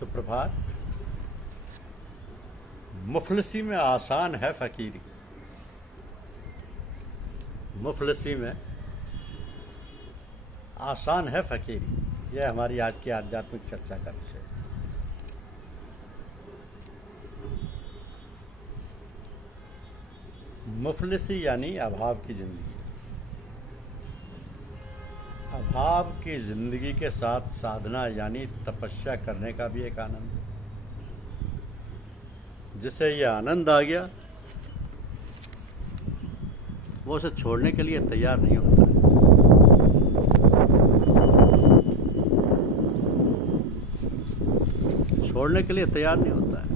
सुप्रभात। मुफलिसी में आसान है फकीरी। मुफलिसी में आसान है फकीरी, यह हमारी आज की आध्यात्मिक चर्चा का विषय है। मुफलिसी यानी अभाव की जिंदगी। अभाव की जिंदगी के साथ साधना यानी तपस्या करने का भी एक आनंद है। जिसे यह आनंद आ गया वो उसे छोड़ने के लिए तैयार नहीं होता है। छोड़ने के लिए तैयार नहीं होता है।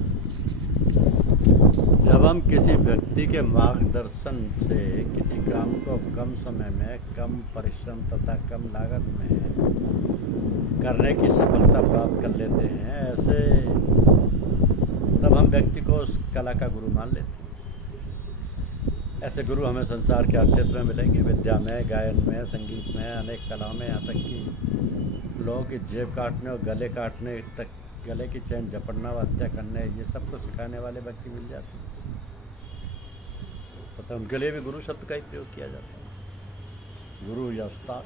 जब हम किसी व्यक्ति के मार्गदर्शन से किसी काम को कम समय में, कम परिश्रम तथा कम लागत में करने की सफलता प्राप्त कर लेते हैं, ऐसे तब हम व्यक्ति को उस कला का गुरु मान लेते हैं। ऐसे गुरु हमें संसार के हर क्षेत्र में मिलेंगे, विद्या में, गायन में, संगीत में, अनेक कलाओं में, यहाँ तक कि लोगों की जेब काटने और गले काटने तक, गले की चैन जपड़ना व हत्या करने, ये सब कुछ सिखाने वाले व्यक्ति मिल जाते हैं। तो उनके लिए भी गुरु शब्द का ही प्रयोग किया जाता है, गुरु या उस्ताद।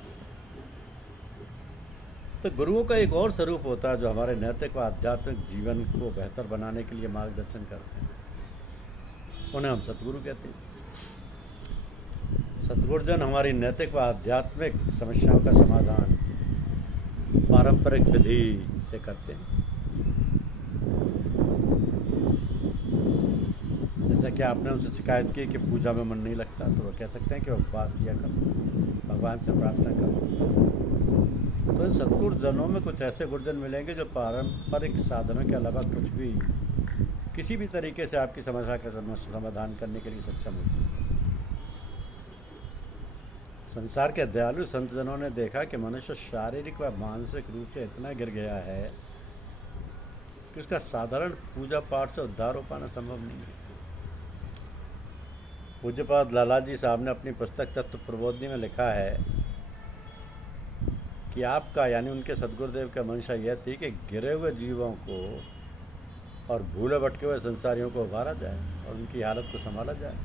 तो गुरुओं का एक और स्वरूप होता है जो हमारे नैतिक व आध्यात्मिक जीवन को बेहतर बनाने के लिए मार्गदर्शन करते हैं। उन्हें हम सतगुरु कहते हैं। सतगुरुजन हमारी नैतिक व आध्यात्मिक समस्याओं का समाधान पारंपरिक विधि से करते हैं। जैसा कि आपने उनसे शिकायत की कि पूजा में मन नहीं लगता, तो वो कह सकते हैं कि उपवास किया करो, भगवान से प्रार्थना करो। तो इन सतगुरुजनों में कुछ ऐसे गुरुजन मिलेंगे जो पारंपरिक साधनों के अलावा कुछ भी, किसी भी तरीके से आपकी समस्या का समाधान करने के लिए सक्षम होते हैं। संसार के दयालु संतजनों ने देखा कि मनुष्य शारीरिक व मानसिक रूप से इतना गिर गया है कि उसका साधारण पूजा पाठ से उद्धार हो पाना संभव नहीं है। पूज्यपाद लालाजी साहब ने अपनी पुस्तक तत्व प्रबोधनी में लिखा है कि आपका यानी उनके सदगुरुदेव का मंशा यह थी कि गिरे हुए जीवों को और भूले भटके हुए संसारियों को उभारा जाए और उनकी हालत को संभाला जाए।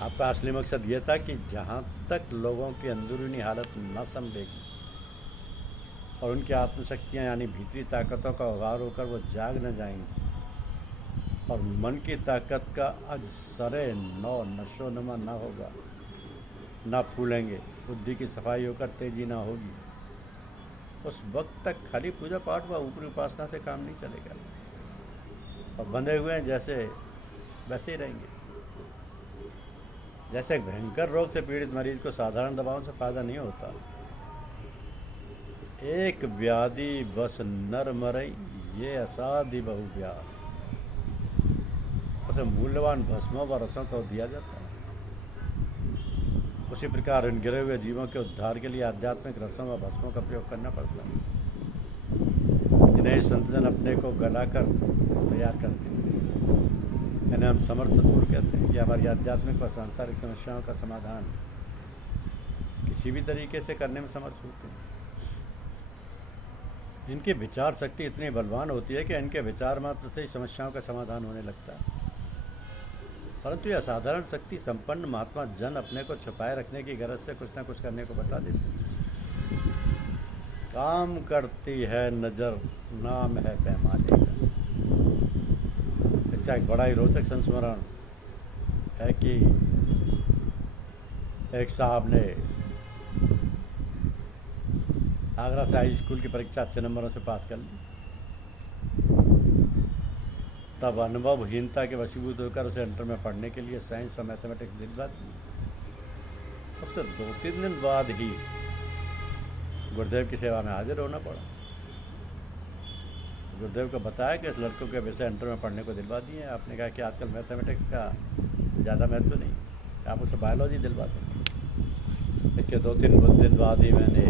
आपका असली मकसद यह था कि जहाँ तक लोगों की अंदरूनी हालत न संभलेगी और उनकी आत्मशक्तियाँ यानी भीतरी ताकतों का उभार होकर वो जाग न जाएंगी और मन की ताकत का अजसरे नशो नमा न होगा, ना फूलेंगे, बुद्धि की सफाई होकर तेजी ना होगी, उस वक्त तक खाली पूजा पाठ व ऊपरी उपासना से काम नहीं चलेगा और बंधे हुए हैं जैसे वैसे ही रहेंगे। जैसे एक भयंकर रोग से पीड़ित मरीज को साधारण दवाओं से फायदा नहीं होता, एक व्याधि बस नर मरई ये असाधि बहु व्याध, उसे मूल्यवान भस्मों व रसों को दिया जाता है। उसी प्रकार इन गिरे हुए जीवों के उद्धार के लिए आध्यात्मिक रसों व भस्मों का प्रयोग करना पड़ता है, जिन्हें संतजन अपने को गलाकर तैयार करते हैं। इन्हें हम समर्थ सतगुरु कहते हैं। ये हमारी आध्यात्मिक व सांसारिक समस्याओं का समाधान किसी भी तरीके से करने में समर्थ होते हैं। इनकी विचार शक्ति इतनी बलवान होती है कि इनके विचार मात्र से ही समस्याओं का समाधान होने लगता है। परंतु यह साधारण शक्ति संपन्न महात्मा जन अपने को छुपाए रखने की गरज से कुछ न कुछ करने को बता देते हैं। काम करती है नजर, नाम है पैमाने का। इसका एक बड़ा ही रोचक संस्मरण है कि एक साहब ने आगरा से हाई स्कूल की परीक्षा अच्छे नंबरों से पास कर ली। तब अनुभवहीनता के वशीभूत होकर उसे इंटर में पढ़ने के लिए साइंस और मैथमेटिक्स दिलवा दी। उसको 2-3 दिन बाद ही गुरुदेव की सेवा में हाजिर होना पड़ा। गुरुदेव को बताया कि इस लड़कों के विषय इंटर में पढ़ने को दिलवा दिए हैं। आपने कहा कि आजकल मैथमेटिक्स का ज़्यादा महत्व नहीं, आप उसे बायोलॉजी दिलवा दें। इसके 2-3 दिन बाद ही मैंने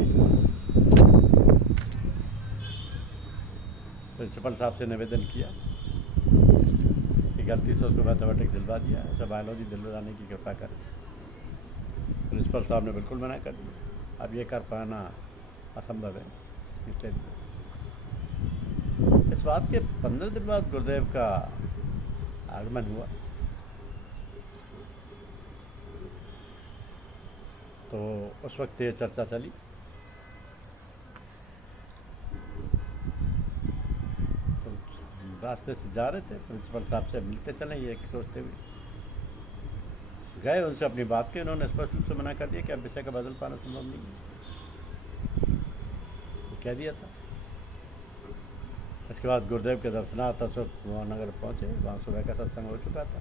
प्रिंसिपल साहब से निवेदन किया कि गलती से उसको मैथमेटिक्स दिलवा दिया, उसे बायोलॉजी दिलवाने की कृपा करें। प्रिंसिपल साहब ने बिल्कुल मना कर दिया, अब ये कर पाना असंभव है। इसलिए इस बात के 15 दिन बाद गुरुदेव का आगमन हुआ। तो उस वक्त ये चर्चा चली। तो रास्ते से जा रहे थे, प्रिंसिपल साहब से मिलते चले ये सोचते हुए गए। उनसे अपनी बात की उन्होंने स्पष्ट रूप से मना कर दिया कि अब विषय का बदल पाना संभव नहीं है, कह दिया था। इसके बाद गुरुदेव के दर्शनार्थ अशोक नगर पहुँचे। वहाँ सुबह का सत्संग हो चुका था।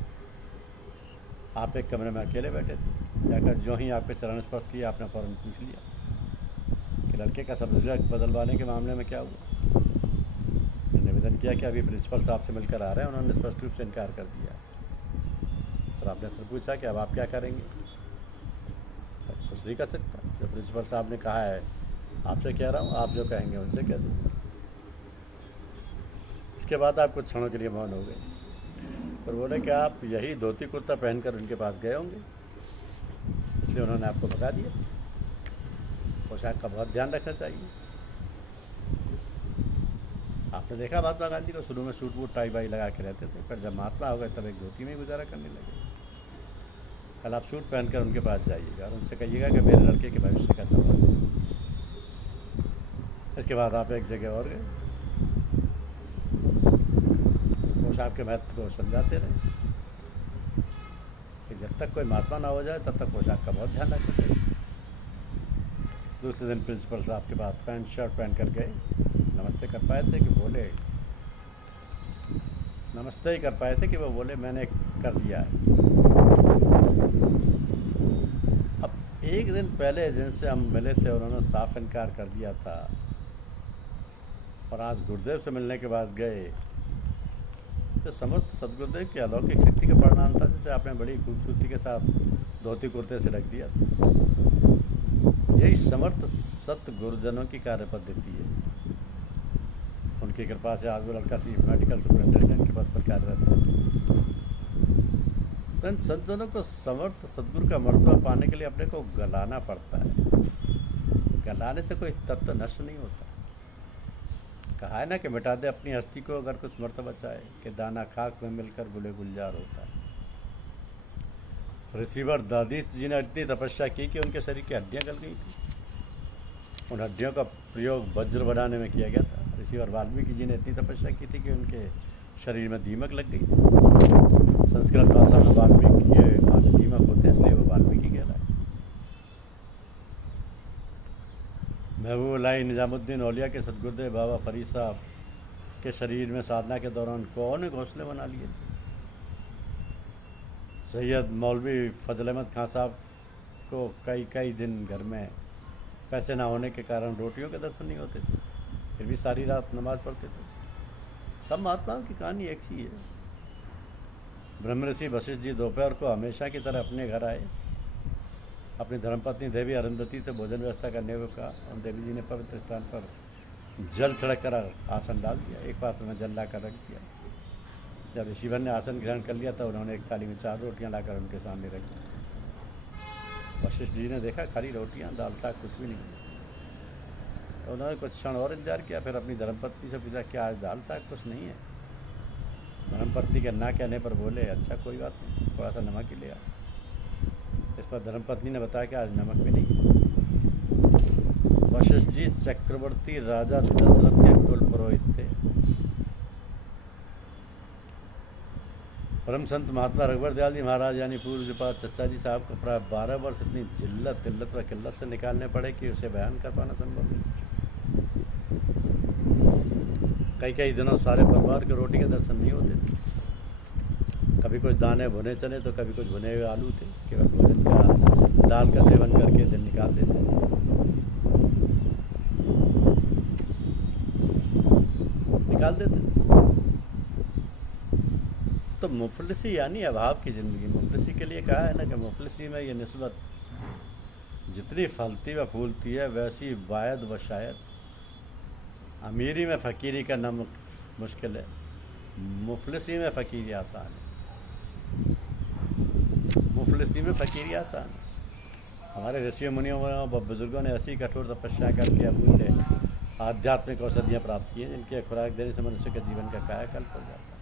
आप एक कमरे में अकेले बैठे थे। जाकर जो ही आपके चरण स्पर्श किया, आपने फ़ौरन पूछ लिया कि लड़के का सब्जेक्ट बदलवाने के मामले में क्या हुआ। निवेदन किया कि अभी प्रिंसिपल साहब से मिलकर आ रहे हैं। उन्होंने स्पष्ट रूप से इनकार कर दिया। और आपने फिर पूछा कि अब आप क्या करेंगे। कुछ नहीं कर सकता, जो प्रिंसिपल साहब ने कहा है आपसे कह रहा हूँ, आप जो कहेंगे उनसे कह दूँगा। इसके बाद आप कुछ क्षणों के लिए मौन हो गए। पर बोले कि आप यही धोती कुर्ता पहनकर उनके पास गए होंगे, इसलिए उन्होंने आपको भगा दिया। पोशाक का बहुत ध्यान रखना चाहिए। आपने देखा महात्मा गांधी को शुरू में सूट बूट टाई बाई लगा के रहते थे, पर जब महात्मा हो गए तब एक धोती में गुजारा करने लगे। कल आप सूट पहनकर उनके पास जाइएगा और उनसे कहिएगा कि मेरे लड़के के भविष्य का सवाल है। इसके बाद आप एक जगह और गए। पोशाक के महत्व को समझाते रहे कि जब तक कोई महात्मा ना हो जाए तब तक पोशाक का बहुत ध्यान रखना चाहिए। दूसरे दिन प्रिंसिपल साहब के पास पैंट शर्ट पहन कर गए। नमस्ते कर पाए थे कि बोले, नमस्ते ही कर पाए थे कि वो बोले मैंने कर दिया है। अब एक दिन पहले जिनसे हम मिले थे उन्होंने साफ इनकार कर दिया था, और आज गुरुदेव से मिलने के बाद गए। तो समर्थ सदगुरुदेव की अलौकिक शक्ति का परिणाम था, जिसे आपने बड़ी खूबसूरती के साथ धोती कुर्ते से ढक दिया था। यही समर्थ सत्य गुरुजनों की कार्य पद्धति है। उनकी कृपा से आज वो लड़का चीफ मेडिकल सुपरिटेंडेंट के पद पर कार्यरत है। तो इन सज्जनों को समर्थ सदगुरु का मर्तबा पाने के लिए अपने को गलाना पड़ता है। गलाने से कोई तत्व नष्ट नहीं होता। कहा है ना कि मिटा दे अपनी हस्ती को अगर कुछ मर्तबा चाहे, कि दाना खाक में मिलकर गुले गुलजार होता है। रिसीवर दादी जी ने इतनी तपस्या की कि उनके शरीर की हड्डियां गल गई थी। उन हड्डियों का प्रयोग वज्र बनाने में किया गया था। ऋषिवर वाल्मीकि जी ने इतनी तपस्या की थी कि उनके शरीर में दीमक लग गई थी। संस्कृत भाषा में वाल्मीकि के माने दीमक होते हैं, इसलिए वो वाल्मीकि कहलाए। महबूबुल्लाह निजामुद्दीन औलिया के सदगुरुदेव बाबा फरीद साहब के शरीर में साधना के दौरान कौन घोंसले बना लिए थे। सैयद मौलवी फजल अहमद खां साहब को कई दिन घर में पैसे ना होने के कारण रोटियों के दर्शन नहीं होते थे, फिर भी सारी रात नमाज पढ़ते थे। सब महात्माओं की कहानी एक सी है। ब्रह्मऋषि वशिष्ठ जी दोपहर को हमेशा की तरह अपने घर आए। अपनी धर्मपत्नी देवी अरुंधति से भोजन व्यवस्था करने को कहा, और देवी जी ने पवित्र स्थान पर जल छिड़क कर आसन डाल दिया। एक पात्र में जल लाकर रख दिया। जब ऋषिवर ने आसन ग्रहण कर लिया तो उन्होंने एक थाली में 4 रोटियां लाकर उनके सामने रख दी। वशिष्ठ जी ने देखा खाली रोटियां, दाल साग कुछ भी नहीं। तो उन्होंने कुछ क्षण और इंतजार किया, फिर अपनी धर्मपत्नी से पूछा क्या आज दाल साग कुछ नहीं है। धर्मपत्नी के ना कहने पर बोले अच्छा कोई बात नहीं, थोड़ा सा नमक ही ले आ। इस पर धर्मपत्नी ने बताया कि आज नमक भी नहीं है। वशिष्ठ जी चक्रवर्ती राजा दशरथ के कुल पुरोहित थे। परम संत महात्मा रघुवर दयाल जी महाराज यानी पूर्व पाद चच्चा जी साहब को प्राय 12 वर्ष इतनी जिल्लत तिल्लत व किल्लत से निकालने पड़े कि उसे बयान कर पाना संभव नहीं। कई दिनों सारे परिवार के रोटी के दर्शन नहीं होते थे। कभी कुछ दाने भुने चने तो कभी कुछ भुने हुए आलू थे। केवल भोजन का दाल का सेवन करके दिन निकाल देते थे। तो मुफलिसी यानी अभाव की ज़िंदगी। मुफलिसी के लिए कहा है ना कि मुफलिसी में ये निस्बत जितनी फलती व फूलती है वैसी वायद व शायद। अमीरी में फ़कीरी का नाम मुश्किल है, मुफलिसी में फ़कीरी आसान है। मुफलिसी में फ़कीरी आसान है। हमारे ऋषियों मुनियों व बुजुर्गों ने ऐसी कठोर तपस्या करके अमूल्य आध्यात्मिक औषधियाँ प्राप्त की हैं, जिनके खुराक देने से मनुष्य के जीवन का कायाकल्प हो जाता है।